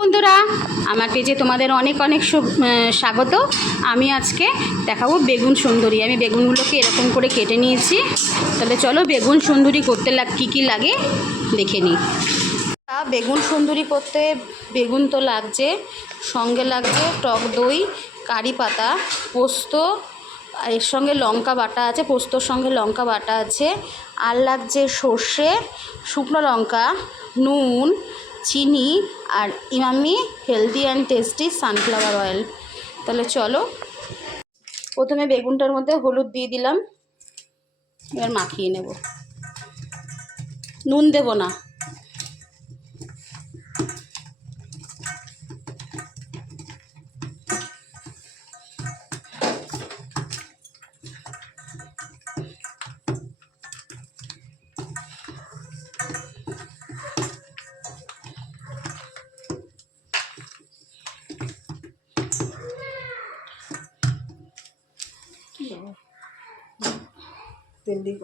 বন্ধুরা, আমার পেজে তোমাদের অনেক অনেক স্বাগত। আমি আজকে দেখাবো বেগুন সুন্দরী। আমি বেগুনগুলোকে এরকম করে কেটে নিয়েছি। তাহলে চলো বেগুন সুন্দরী করতে লাগ, কী কী লাগে দেখে নিই। বেগুন সুন্দরী করতে বেগুন তো লাগছে, সঙ্গে লাগছে টক দই, কারি পাতা, পোস্ত, এর সঙ্গে লঙ্কা বাটা আছে, পোস্তর সঙ্গে লঙ্কা বাটা আছে, আর লাগছে সর্ষে, শুকনো লঙ্কা, নুন চিনি আর Emami healthy and tasty sunflower oil. তাহলে চলো, প্রথমে বেগুনটার মধ্যে হলুদ দিয়ে দিলাম, এবার মাখিয়ে নেব। নুন দেব না। তেল দিয়ে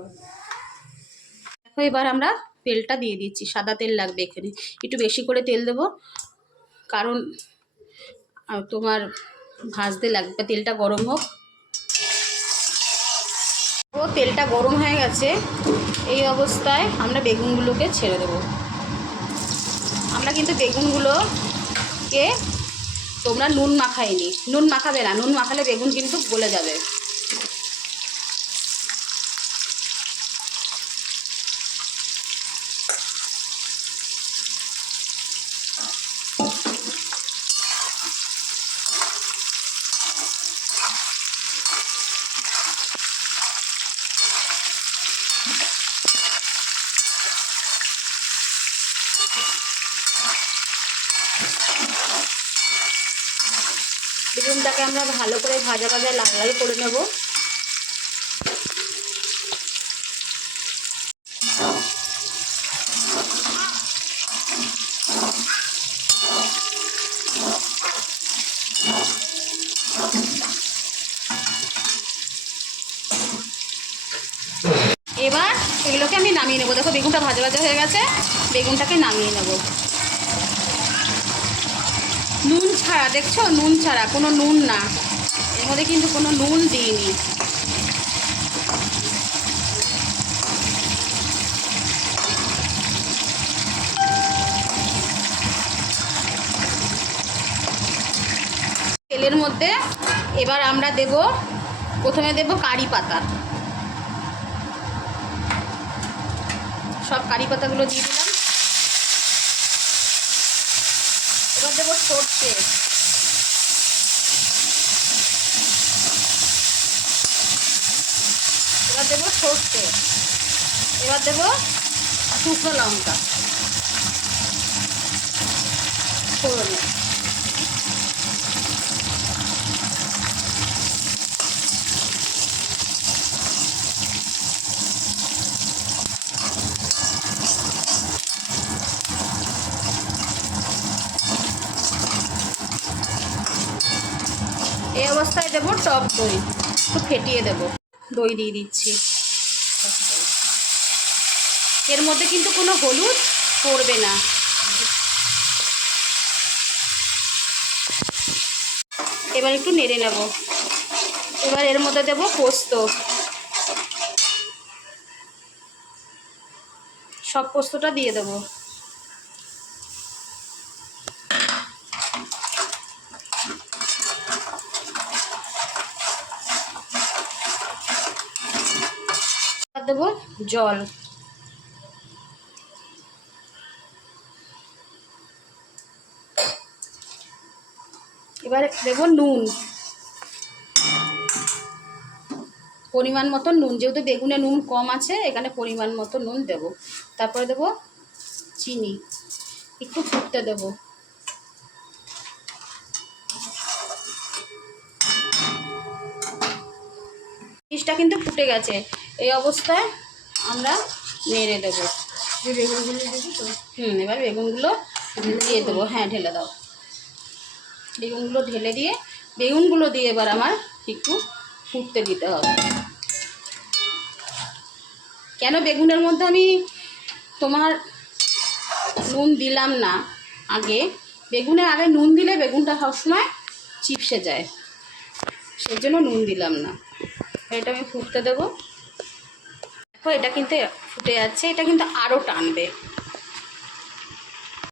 দেখো, এবার আমরা তেলটা দিয়ে দিচ্ছি। সাদা তেল লাগবে এখানে। একটু বেশি করে তেল দেবো, কারণ তোমার ভাজতে লাগবে তেলটা গরম হোক। ও, তেলটা গরম হয়ে গেছে। এই অবস্থায় আমরা বেগুনগুলোকে ছেড়ে দেবো। আমরা কিন্তু বেগুনগুলোকে তোমরা নুন মাখাইনি। নুন মাখাবে না। নুন মাখালে বেগুন কিন্তু গলে যাবে। বেগুনটাকে আমরা ভালো করে ভাজা ভাজা লাল লাল করে নেব। এবার এগুলোকে আমি নামিয়ে নেব। দেখো বেগুনটা ভাজা ভাজা হয়ে গেছে, বেগুনটাকে নামিয়ে নেব। নুন ছাড়া, দেখছ? নুন ছাড়া, কোনো নুন না। এর মধ্যে কিন্তু কোনো নুন দিইনি। তেলের মধ্যে এবার আমরা দেব, প্রথমে দেব কারি পাতা। সব কারি পাতাগুলো দিয়ে দিলাম এবার দেবো সর্ষে এবার দেবো সর্ষে। এবার দেবো শুকনো লঙ্কা। ফোড়নে। এই অবস্থায় দেবো টক দই। একটু ফেটিয়ে দেবো। দই দিয়ে দিচ্ছি। এর মধ্যে কিন্তু কোনো হলুদ পড়বে না। এবার একটু নেড়ে নেব। এবার এর মধ্যে দেবো পোস্ত। সব পোস্তটা দিয়ে দেবো। দেবো জল। এবার দেবো নুন। পরিমাণ মতো নুন, যেহেতু বেগুনে নুন কম আছে, এখানে পরিমাণ মতো নুন দেব। তারপরে দেবো চিনি, একটু ফুটতে দেবো। জিনিসটা কিন্তু ফুটে গেছে। এই অবস্থায় আমরা নেড়ে দেবো। বেগুনগুলো হুম এবার বেগুনগুলো দিয়ে দেবো। হ্যাঁ ঢেলে দাও। বেগুনগুলো ঢেলে দিয়ে বেগুনগুলো দিয়ে এবার আমার একটু ফুটতে দিতে হবে। কেন বেগুনের মধ্যে আমি তোমার নুন দিলাম না? আগে বেগুনে আগে নুন দিলে বেগুনটা সবসময় চিপসে যায়। সেই জন্য নুন দিলাম না। এটা আমি ফুটতে দেবো। দেখো, এটা কিন্তু ফুটে যাচ্ছে, এটা কিন্তু আরও টানবে।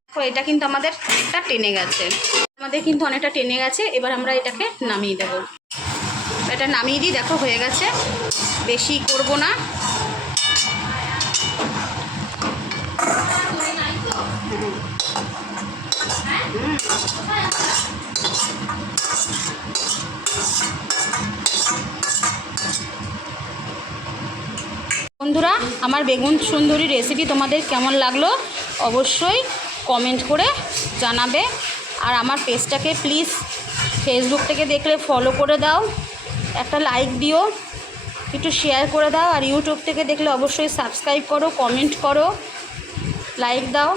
দেখো, এটা কিন্তু আমাদের অনেকটা টেনে গেছে। আমাদের কিন্তু অনেকটা টেনে গেছে, এবার আমরা এটাকে নামিয়ে দেবো। এটা নামিয়ে দিই, দেখো, হয়ে গেছে। বেশি করব না। বন্ধুরা, আমার বেগুন সুন্দরী রেসিপি তোমাদের কেমন লাগল অবশ্যই কমেন্ট করে জানাবে। আর আমার পেজটাকে প্লিজ ফেসবুক থেকে দেখলে ফলো করে দাও। একটা লাইক দিও, একটু শেয়ার করে দাও। আর ইউটিউব থেকে দেখলে অবশ্যই সাবস্ক্রাইব করো কমেন্ট করো। লাইক দাও।